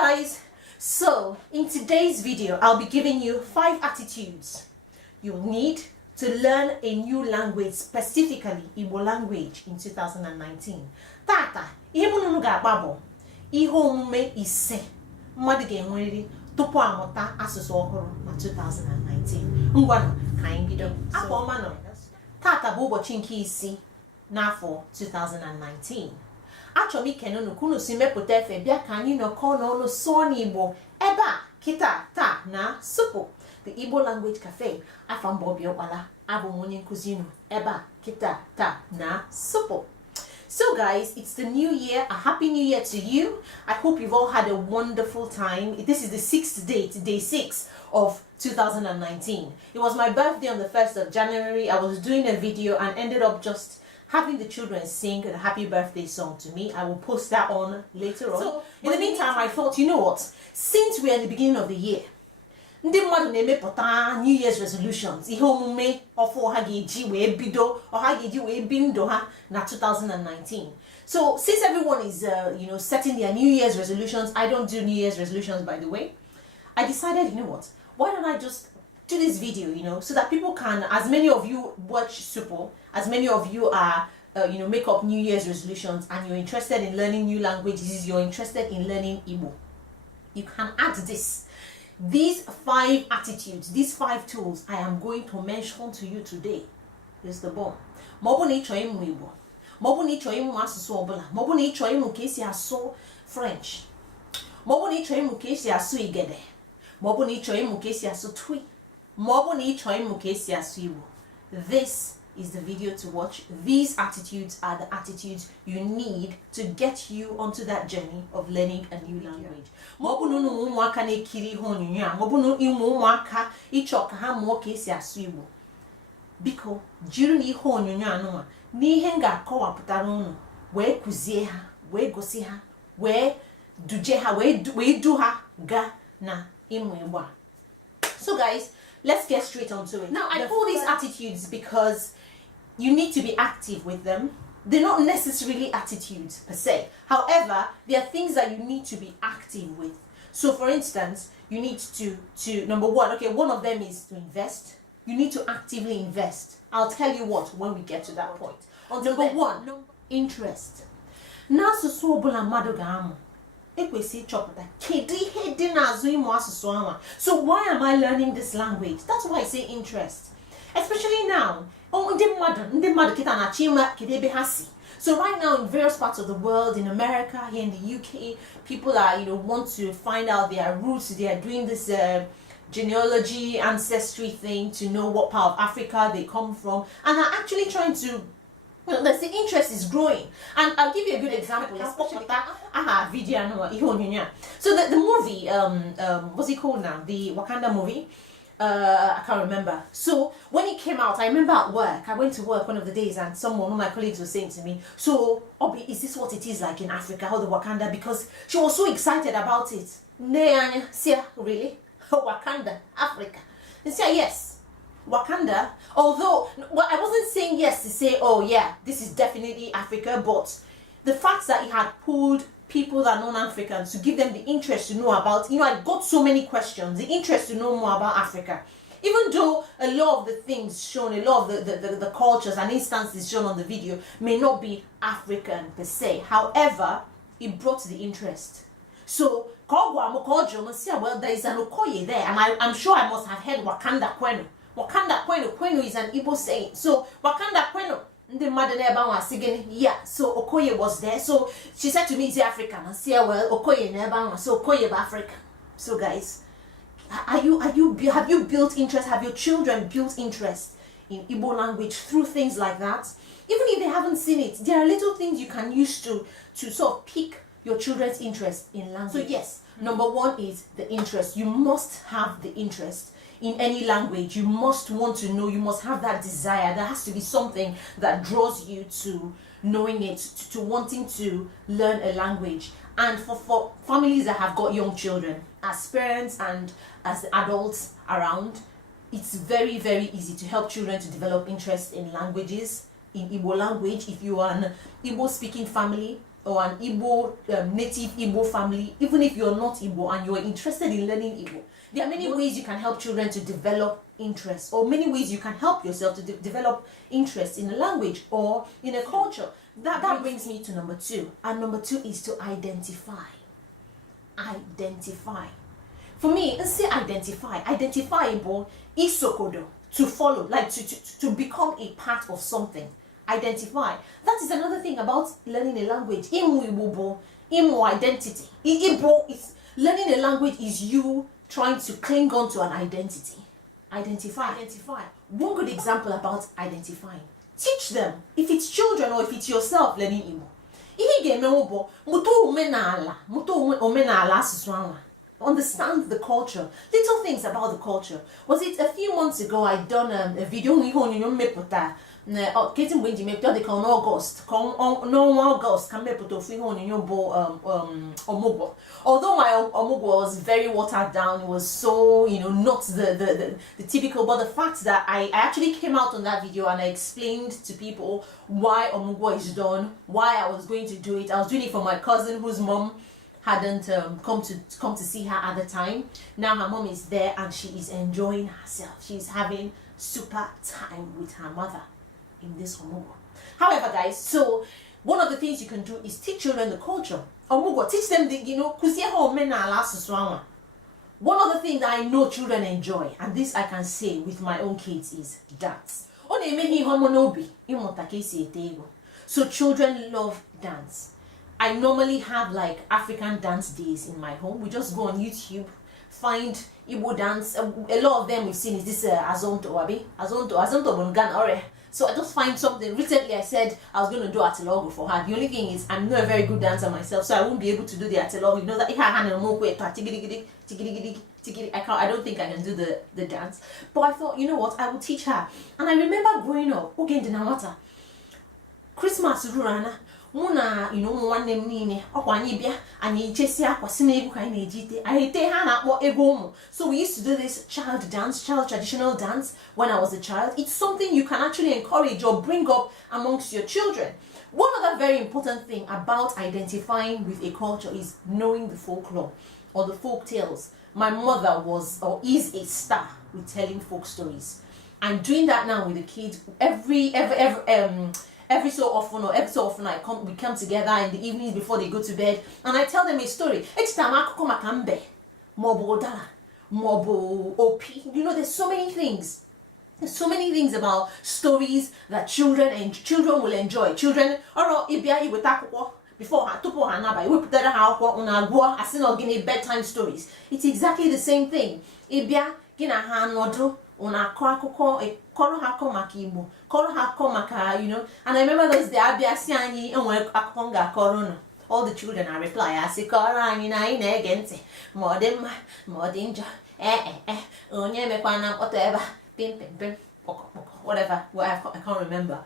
guys, so in today's video I'll be giving you 5 attitudes you'll need to learn a new language, specifically Igbo language in 2019. Tata, ihe munu ga-akpa ihe omume ise mmadụ ga-enwerịrị tupu amụta asụsụ ọhụrụ na 2019. Ngwanụ ka anyị bido. Afọ ọma nọ. Tata bụ ụbọchị nke isii n'afọ 2019. Achọrọ m ikene unu ka unu si mepụta efe bịa ka anyị nọkọọ n'ọnụ sụọ n'Igbo ebe a kịta taa na Supu, the Igbo language cafe. Afa mbọ obi ọkpala, abụ m onye nkụzi unu ebe a kịta taa na Supu. So guys, it's the new year. A happy new year to you. I hope you've all had a wonderful time. This is the 6th day, day 6 of 2019. It was my birthday on the 1st of January. I was doing a video and ended up just having the children sing a happy birthday song to me. I will post that on later on. So in the meantime, I thought, you know what? Since we're in the beginning of the year, ndị mmadụ na-emepụta New Year's resolutions, ihe omume ọfụ ha ga-eji wee bido ọ ha ga-eji wee bi ndụ ha na 2019. So since everyone is setting their New Year's resolutions, I don't do New Year's resolutions, by the way. I decided, you know what, why don't I just do this video, so that people can, as many of you watch Supu, as many of you are make up New Year's resolutions and you're interested in learning new languages, you're interested in learning Igbo, you can add these 5 attitudes, these 5 tools I am going to mention to you today. Here's the bomb. Maọbụ na ịchọ ịmụ Igbo, maọbụ na ịchọ ịmụ asụsụ ọbụla, maọbụ na ịchọ ịmụ ka esi asụ French, maọbụ na ịchọ ịmụ ka esi asụ Igede, maọbụ na ịchọ ịmụ ka esi asụ Twi, maọbụ na ịchọ ịmụ ka esi asụ Igbo. This is the video to watch. These attitudes are the attitudes you need to get you onto that journey of learning a new language. Maọbụ na ụmụaka na-ekiri ihe onyonyo a, maọbụ na ụmụaka ịchọ ka ha mụọ ka esi asụ Igbo, biko jiri na ihe onyonyo anụnwa n'ihe m ga-akọwapụtara unu wee kụzie ha, wee gosi ha, wee duje ha, wee du ha ga na ịmụ Igbo a. So guys, let's get straight onto it. Now, I call these attitudes because you need to be active with them. They're not necessarily attitudes per se. However, they are things that you need to be active with. So for instance, you need to number one, okay, one of them is to invest. You need to actively invest. I'll tell you what when we get to that point. Number one, interest. N'asụsụ ọbụla mmadụ ga-amụ, ekwesị ịchọpụta kedu ihe dị n'azụ ịmụ asụsụ ahụ. So why am I learning this language? That's why I say interest. Especially now, ndị mmadụ kịta na-achọ ịma kedu ebe ha si. So right now in various parts of the world, in America, here in the UK, people are want to find out their roots. They are doing this genealogy, ancestry thing to know what part of Africa they come from, and are actually trying to. The interest is growing, and I'll give you a good example. So the movie, what's it called now? The Wakanda movie. I can't remember. So when it came out, I remember at work. I went to work one of the days, and one of my colleagues was saying to me, "So, Obi, is this what it is like in Africa, how the Wakanda?" Because she was so excited about it. Really? Wakanda, Africa? And say yes. Wakanda, although I wasn't saying yes to say, oh yeah, this is definitely Africa, but the fact that it had pulled people that are non-Africans to give them the interest to know about, I got so many questions, the interest to know more about Africa. Even though a lot of the things shown, a lot of the cultures and instances shown on the video may not be African per se, however, it brought the interest. So, well, there is an Okoye there, and I'm sure I must have heard Wakanda Kwenu. Wakanda Kwenu is an Igbo saying. So Wakanda Kwenu, yeah. So Okoye was there. So she said to me, "Is he African?" I said, "Well, Okoye never. So Okoye is Africa." So guys, have you built interest? Have your children built interest in Igbo language through things like that? Even if they haven't seen it, there are little things you can use to sort of pique your children's interest in language. So yes, number one is the interest. You must have the interest. In any language, you must want to know, you must have that desire. There has to be something that draws you to knowing it, to wanting to learn a language. And for families that have got young children, as parents and as adults around, it's very, very easy to help children to develop interest in languages, in Igbo language. If you are an Igbo speaking family, or an Igbo, native Igbo family, even if you're not Igbo and you're interested in learning Igbo, there are many ways you can help children to develop interest, or many ways you can help yourself to develop interest in a language or in a culture. That brings me to number 2. And number 2 is to identify. Identify. For me, let's say identify. Identifiable is sokodo, to follow, like to become a part of something. Identify. That is another thing about learning a language. Imu identity. Learning a language is you trying to cling on to an identity. Identify. One good example about identifying. Teach them. If it's children or if it's yourself learning Igbo. Understand the culture, little things about the culture. Was it a few months ago I done a video getting when you August although my omugwo was very watered down, it was so not the typical, but the fact that I actually came out on that video and I explained to people why omugwo is done, why I was going to do it. I was doing it for my cousin whose mom hadn't come to see her at the time. Now her mom is there and she is enjoying herself. She's having super time with her mother in this omugwo. However, guys, so one of the things you can do is teach children the culture. Omugwo, teach them the one other thing that I know children enjoy, and this I can say with my own kids, is dance. So children love dance. I normally have like African dance days in my home. We just go on YouTube, find Igbo dance. A lot of them we've seen is this Azonto Bungan Ore. So I just find something. Recently I said I was going to do atilogo for her. The only thing is I'm not a very good dancer myself, so I won't be able to do the atilogo. You know that if I had a more I don't think I can do the dance. But I thought, you know what, I will teach her. And I remember growing up, Christmas rurana. Muna nwanne m niile ọkwa anyị bịa anyị ichesi akwa si na egwu ka anyị na-eji ite anyị ite ha na-akpọ ego ụmụ. So we used to do this child traditional dance when I was a child. It's something you can actually encourage or bring up amongst your children. One other very important thing about identifying with a culture is knowing the folklore or the folk tales. My mother was or is a star with telling folk stories. I'm doing that now with the kids every so often we come together in the evenings before they go to bed, and I tell them a story. Each time I come makambe, mobo dala, mobo opi. There's so many things. There's so many things about stories that children will enjoy. Children, before bedtime stories. It's exactly the same thing. And I remember those days, all the children I reply, I say, whatever, I can't remember.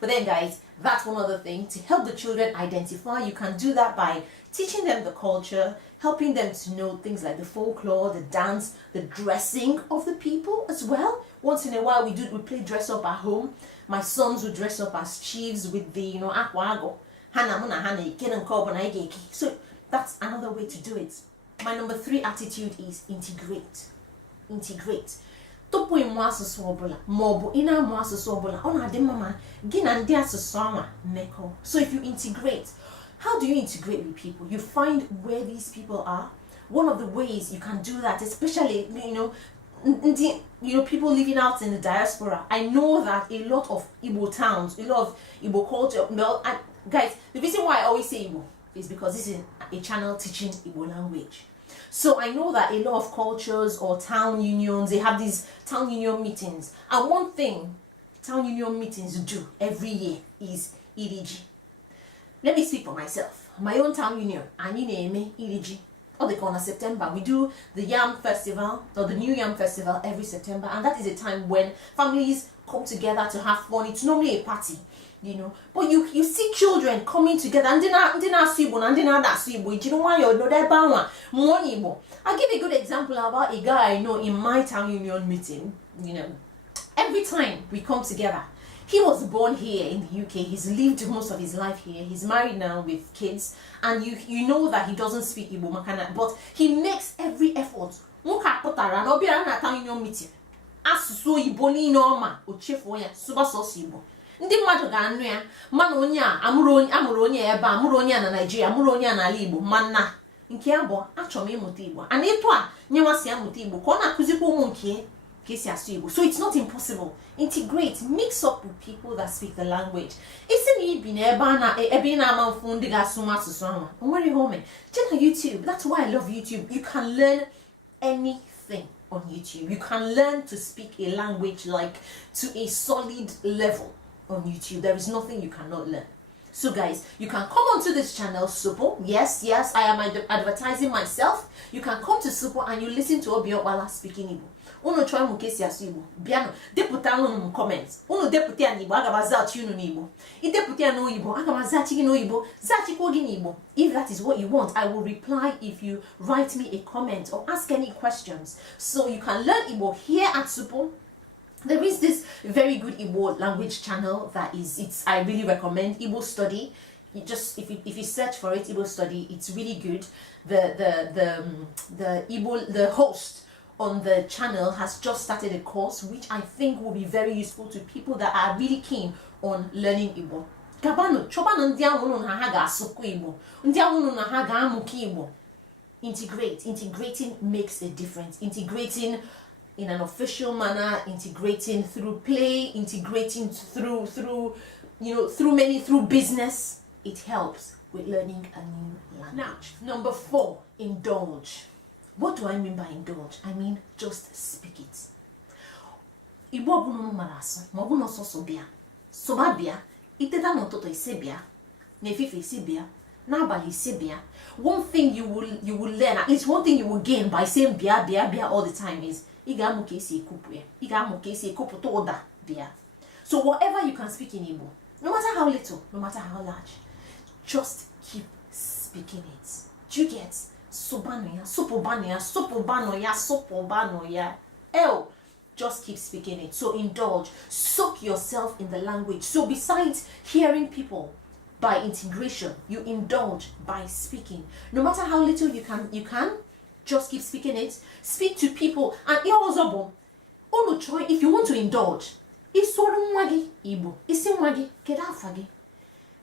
But then guys, that's one other thing to help the children identify. You can do that by teaching them the culture, helping them to know things like the folklore, the dance, the dressing of the people as well. Once in a while we play dress up at home. My sons would dress up as chiefs with the akwago. So that's another way to do it. My number 3 attitude is integrate. Integrate. So if you integrate, how do you integrate with people? You find where these people are. One of the ways you can do that, especially people living out in the diaspora. I know that a lot of Igbo towns, a lot of Igbo culture. Guys, the reason why I always say Igbo is because this is a channel teaching Igbo language. So I know that a lot of cultures or town unions, they have these town union meetings. And one thing town union meetings do every year is Iriji. Let me speak for myself. My own town union, Anine Iriji. Or they call it September. We do the Yam Festival or the New Yam Festival every September, and that is a time when families come together to have fun. It's normally a party, But you see children coming together and I'll give a good example about a guy I know in my town union meeting. Every time we come together, He was born here in the UK. He's lived most of his life here. He's married now with kids, and you know that he doesn't speak Igbo makana, but he makes every effort. Muka potara no bia na tan your meeting. Asusu Igbo ni no ma o chefo ya suba so Igbo. Ndị mmadụ ga-anụ ya mana onye a amụrụ onye ebe a amụrụ onye na Nigeria amụrụ onye na ala Igbo mana nke abụọ achọrọ m ịmụta Igbo ana etu a nyewasi amụta Igbo ka ọ na-akụzikwa ụmụ nke esi asụ Igbo. So it's not impossible. Integrate, mix up with people that speak the language. Isi na ibi na ebe ị na-ama mfu ndị ga-asụ asụsụ ahụ onwere ihe ome check on YouTube. That's why I love YouTube. You can learn anything on YouTube. You can learn to speak a language like to a solid level on YouTube. There is nothing you cannot learn. So guys, you can come onto this channel, Supu. Yes, I am advertising myself. You can come to Supu and you listen to Obiokpala speaking Igbo. Uno try mu kesi asu Igbo. Biano, deputa unu comments. Uno deputi an Igbo, agaba zachi unu n'Igbo. I deputi an Igbo, agaba zachi no Igbo, zachi ko gi n'Igbo. If that is what you want, I will reply if you write me a comment or ask any questions. So you can learn Igbo here at Supu. There is this very good Igbo language channel that I really recommend, Igbo Study. You just if you search for it, Igbo Study, it's really good. The host on the channel has just started a course which I think will be very useful to people that are really keen on learning Igbo. Gabano, chobano ndi ahụ na ha ga-asụkwa Igbo. Ndị ahụ na ha ga-amụkwa Igbo. Integrating makes a difference. Integrating in an official manner, integrating through play, integrating through business, it helps with learning a new language. Now, number 4, indulge. What do I mean by indulge? I mean just speak it. Igbo bunu maraso, moguno soso bia. Soba bia, iteta no toto isebia, nefifi isebia, nabali isebia. One thing you will learn, at least one thing you will gain by saying bia all the time is so whatever you can speak in Igbo, no matter how little, no matter how large, just keep speaking it. Do you get? Sobanoya, sopobanoya, sopobanoya, sopobanoya. Just keep speaking it. So indulge, soak yourself in the language. So besides hearing people by integration, you indulge by speaking. No matter how little you can just keep speaking it. Speak to people. And if you want to indulge, Igbo, Isimwagi, Kedafagi.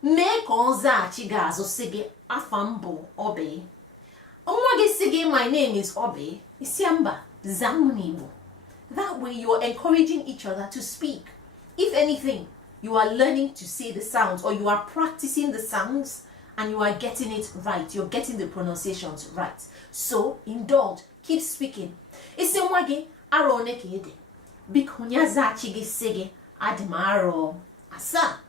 Make onza chigazo sige afambo obe. Omwagi sige, my name is Obe. Isiamba, Zamunibo. That way you are encouraging each other to speak. If anything, you are learning to say the sounds, or you are practicing the sounds, and you are getting it right. You're getting the pronunciations right. So indulge, keep speaking. Isimwagi arone kede. Bikunyaza chigi sege admaro. Asa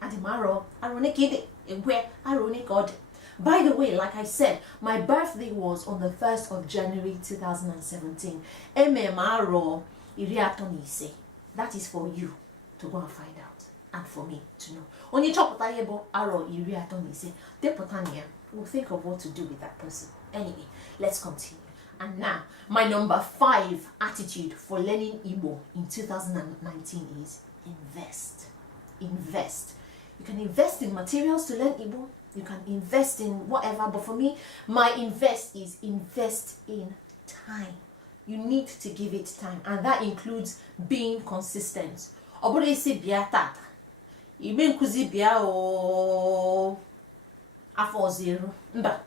admaro arone kede. Egwe arone kode. By the way, like I said, my birthday was on the 1st of January 2017. Ememaro iriatonise. That is for you to go and find out. And for me to know. Onye chopota yebo aro iri atonise. Depotania will think of what to do with that person. Anyway, let's continue. And now, my number 5 attitude for learning Igbo in 2019 is invest. Invest. You can invest in materials to learn Igbo. You can invest in whatever. But for me, my invest is invest in time. You need to give it time. And that includes being consistent. Obore se bia tata. Ibe nkuzi bia o afọ 0. Mba.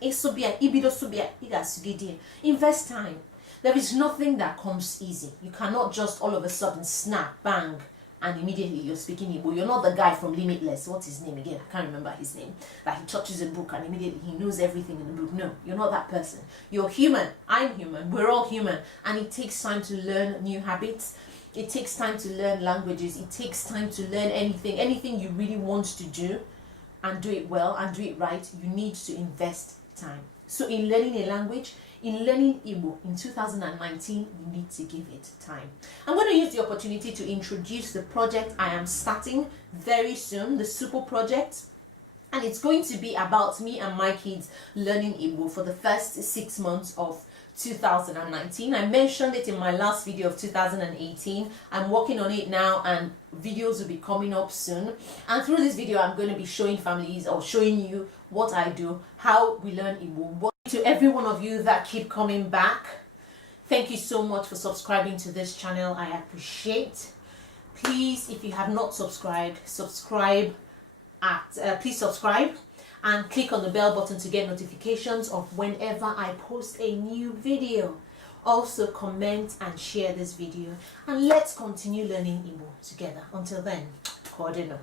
Esobia, ibido sobia, igasugidi. Invest time. There is nothing that comes easy. You cannot just all of a sudden snap, bang, and immediately you're speaking Igbo. You're not the guy from Limitless. What's his name again? I can't remember his name. That he touches a book and immediately he knows everything in the book. No, you're not that person. You're human. I'm human. We're all human. And it takes time to learn new habits. It takes time to learn languages. It takes time to learn anything you really want to do and do it well and do it right. You need to invest time. So in learning a language, in learning Igbo in 2019, you need to give it time. I'm going to use the opportunity to introduce the project I am starting very soon, the Supu project. And it's going to be about me and my kids learning Igbo for the first 6 months of 2019. I mentioned it in my last video of 2018. I'm working on it now and videos will be coming up soon. And through this video, I'm going to be showing families or showing you what I do, how we learn Igbo. But to every one of you that keep coming back, thank you so much for subscribing to this channel. I appreciate. Please, if you have not subscribed, please subscribe and click on the bell button to get notifications of whenever I post a new video. Also comment and share this video, and let's continue learning Igbo together. Until then, Cordino.